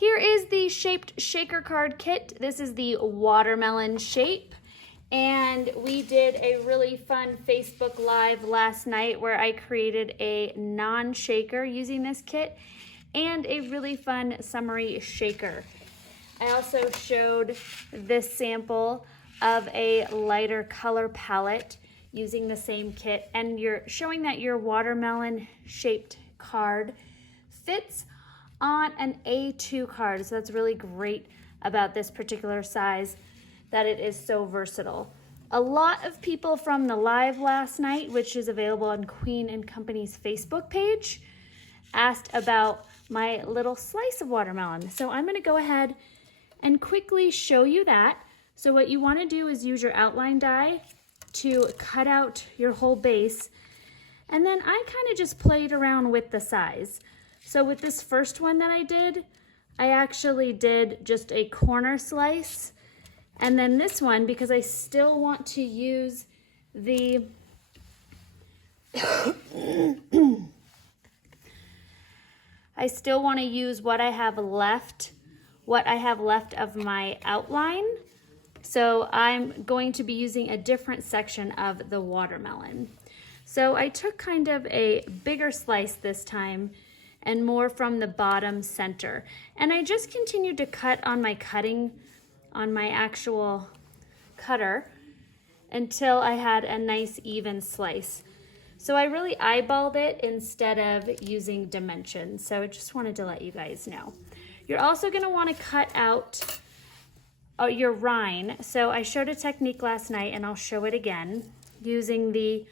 Here is the shaped shaker card kit. This is the watermelon shape. And we did a really fun Facebook Live last night where I created a non-shaker using this kit and a really fun summery shaker. I also showed this sample of a lighter color palette using the same kit, and you're showing that your watermelon shaped card fits on an A2 card. So that's really great about this particular size, that it is so versatile. A lot of people from the live last night, which is available on Queen & Company's Facebook page, asked about my little slice of watermelon. So I'm gonna go ahead and quickly show you that. So what you wanna do is use your outline die to cut out your whole base. And then I kind of just played around with the size. So with this first one that I did, I actually did just a corner slice. And then this one, because I still want to use the I still want to use what I have left of my outline. So I'm going to be using a different section of the watermelon. So I took kind of a bigger slice this time and more from the bottom center. And I just continued to cut on my actual cutter until I had a nice even slice. So I really eyeballed it instead of using dimensions. So I just wanted to let you guys know. You're also gonna wanna cut out your rind. So I showed a technique last night and I'll show it again using the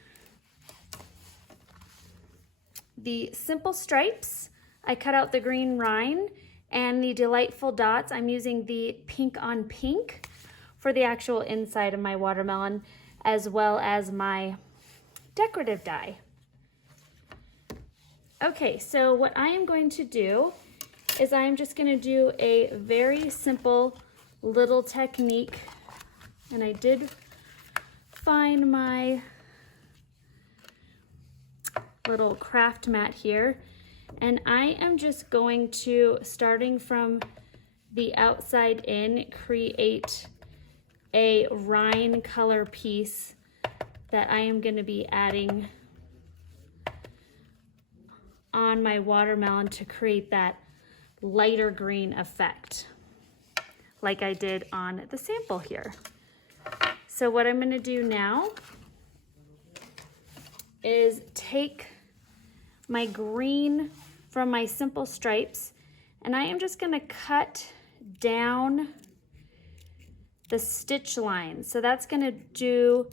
simple stripes. I cut out the green rind, and the delightful dots, I'm using the pink on pink for the actual inside of my watermelon, as well as my decorative die. Okay, so what I am going to do is I'm just gonna do a very simple little technique, and I did find my little craft mat here, and I am just going to, starting from the outside in, create a rind color piece that I am going to be adding on my watermelon to create that lighter green effect, like I did on the sample here. So what I'm going to do now is take my green from my simple stripes, and I am just going to cut down the stitch line. So that's going to do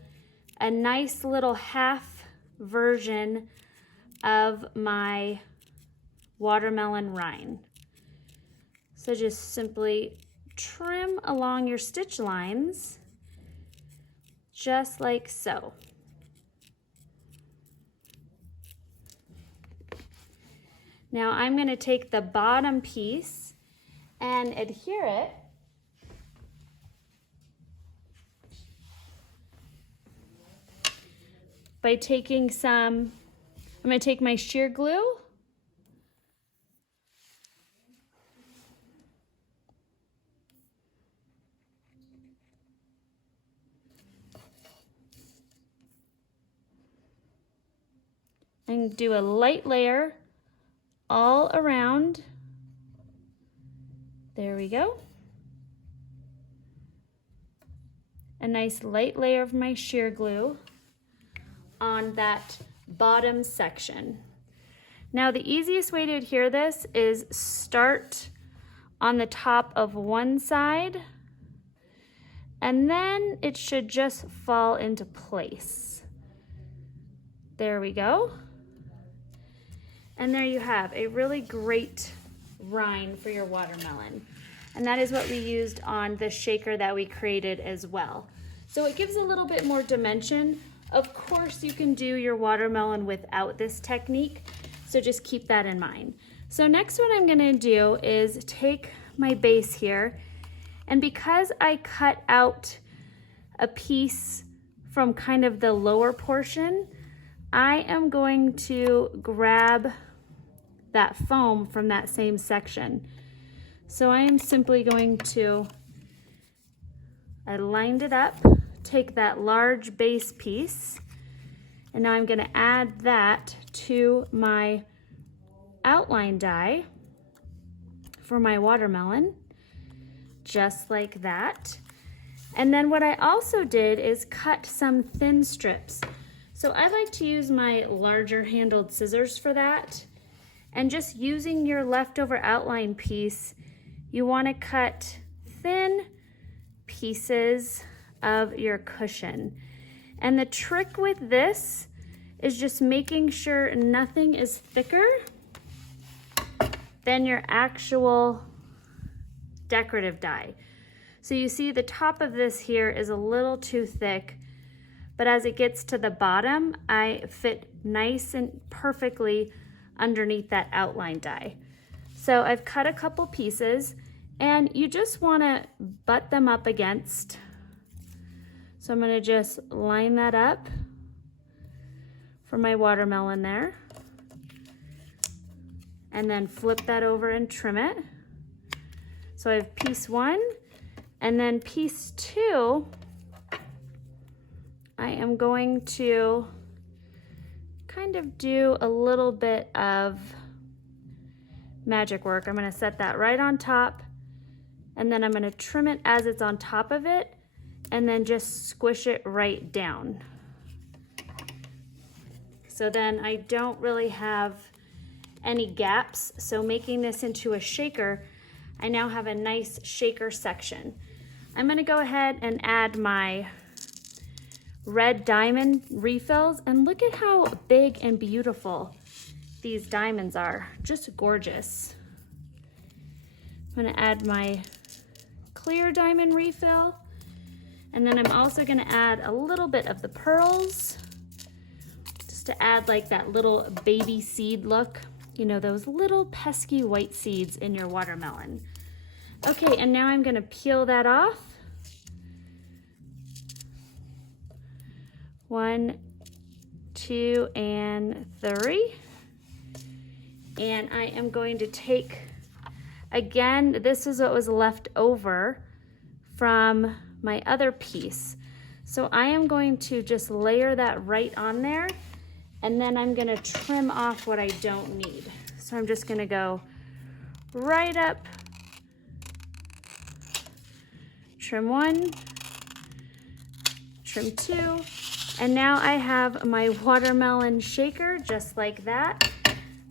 a nice little half version of my watermelon rind. So just simply trim along your stitch lines, just like so. Now I'm going to take the bottom piece and adhere it by taking some, I'm going to take my sheer glue and do a light layer all around. There we go. A nice light layer of my sheer glue on that bottom section. Now the easiest way to adhere this is start on the top of one side, and then it should just fall into place. There we go. And there you have a really great rind for your watermelon. And that is what we used on the shaker that we created as well. So it gives a little bit more dimension. Of course, you can do your watermelon without this technique, so just keep that in mind. So next what I'm gonna do is take my base here, and because I cut out a piece from kind of the lower portion, I am going to grab that foam from that same section. So I am simply going to, I lined it up, take that large base piece, and now I'm going to add that to my outline die for my watermelon, just like that. And then what I also did is cut some thin strips. So I like to use my larger handled scissors for that. And just using your leftover outline piece, you want to cut thin pieces of your cushion. And the trick with this is just making sure nothing is thicker than your actual decorative die. So you see the top of this here is a little too thick, but as it gets to the bottom, I fit nice and perfectly underneath that outline die. So I've cut a couple pieces, and you just want to butt them up against. So I'm going to just line that up for my watermelon there, and then flip that over and trim it. So I have piece one, and then piece two, I am going to kind of do a little bit of magic work. I'm going to set that right on top, and then I'm going to trim it as it's on top of it, and then just squish it right down. So then I don't really have any gaps. So making this into a shaker, I now have a nice shaker section. I'm going to go ahead and add my red diamond refills, and look at how big and beautiful these diamonds are. Just gorgeous. I'm going to add my clear diamond refill, and then I'm also going to add a little bit of the pearls just to add like that little baby seed look. You know, those little pesky white seeds in your watermelon. Okay, and now I'm going to peel that off. 1, 2, and 3. And I am going to take, again, this is what was left over from my other piece. So I am going to just layer that right on there, and then I'm going to trim off what I don't need. So I'm just going to go right up, trim 1, trim 2, and now I have my watermelon shaker just like that.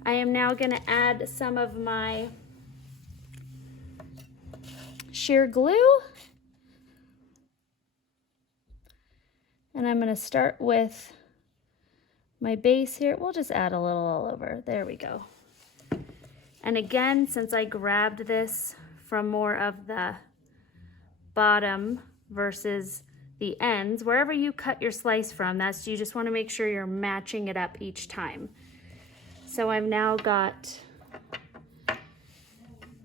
I am now going to add some of my sheer glue. And I'm going to start with my base here. We'll just add a little all over. There we go. And again, since I grabbed this from more of the bottom versus the ends, wherever you cut your slice from, that's, you just want to make sure you're matching it up each time. So I've now got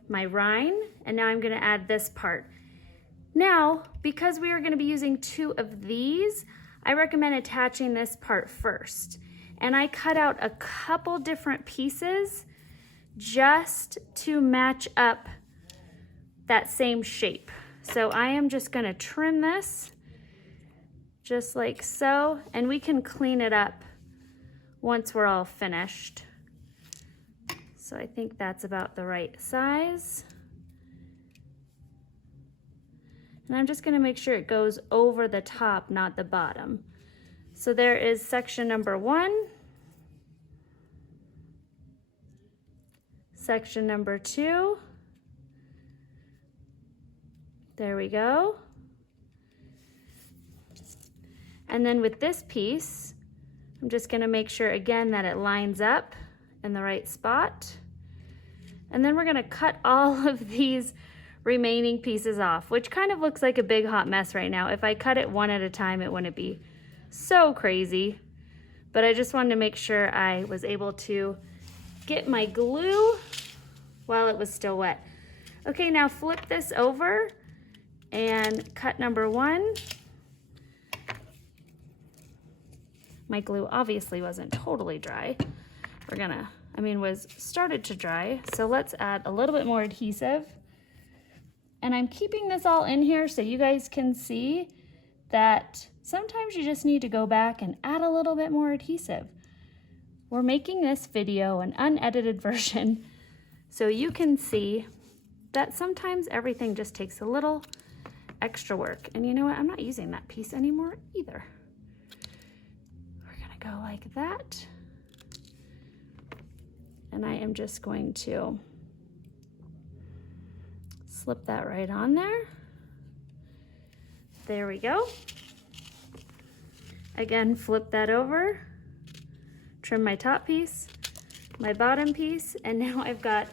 my rind, and now I'm going to add this part. Now, because we are going to be using 2 of these, I recommend attaching this part first. And I cut out a couple different pieces just to match up that same shape. So I am just going to trim this just like so, and we can clean it up once we're all finished. So I think that's about the right size. And I'm just going to make sure it goes over the top, not the bottom. So there is section number 1, section number 2. There we go. And then with this piece, I'm just going to make sure again that it lines up in the right spot. And then we're going to cut all of these remaining pieces off, which kind of looks like a big hot mess right now. If I cut it one at a time, it wouldn't be so crazy. But I just wanted to make sure I was able to get my glue while it was still wet. Okay, now flip this over and cut number 1. My glue obviously wasn't totally dry. Was started to dry. So let's add a little bit more adhesive And I'm keeping this all in here so you guys can see that sometimes you just need to go back and add a little bit more adhesive. We're making this video an unedited version so you can see that sometimes everything just takes a little extra work. And you know what? I'm not using that piece anymore either. We're gonna go like that. And I am just going to slip that right on there. There we go. Again, flip that over, trim my top piece, my bottom piece, and now I've got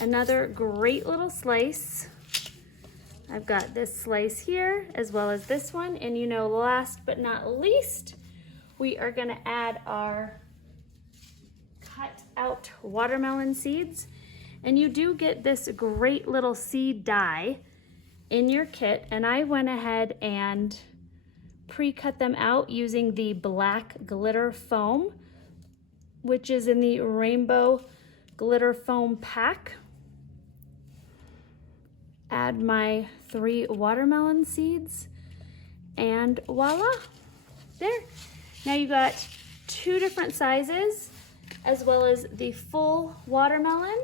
another great little slice. I've got this slice here as well as this one, and you know, last but not least, we are gonna add our cut out watermelon seeds. And you do get this great little seed die in your kit, and I went ahead and pre-cut them out using the black glitter foam, which is in the rainbow glitter foam pack. Add my 3 watermelon seeds, and voila, there. Now you got 2 different sizes, as well as the full watermelon,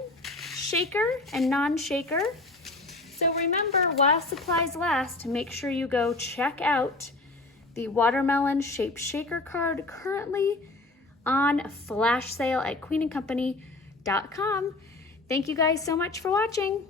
shaker and non-shaker. So remember, while supplies last, make sure you go check out the watermelon shaped shaker card, currently on flash sale at queenandcompany.com. Thank you guys so much for watching.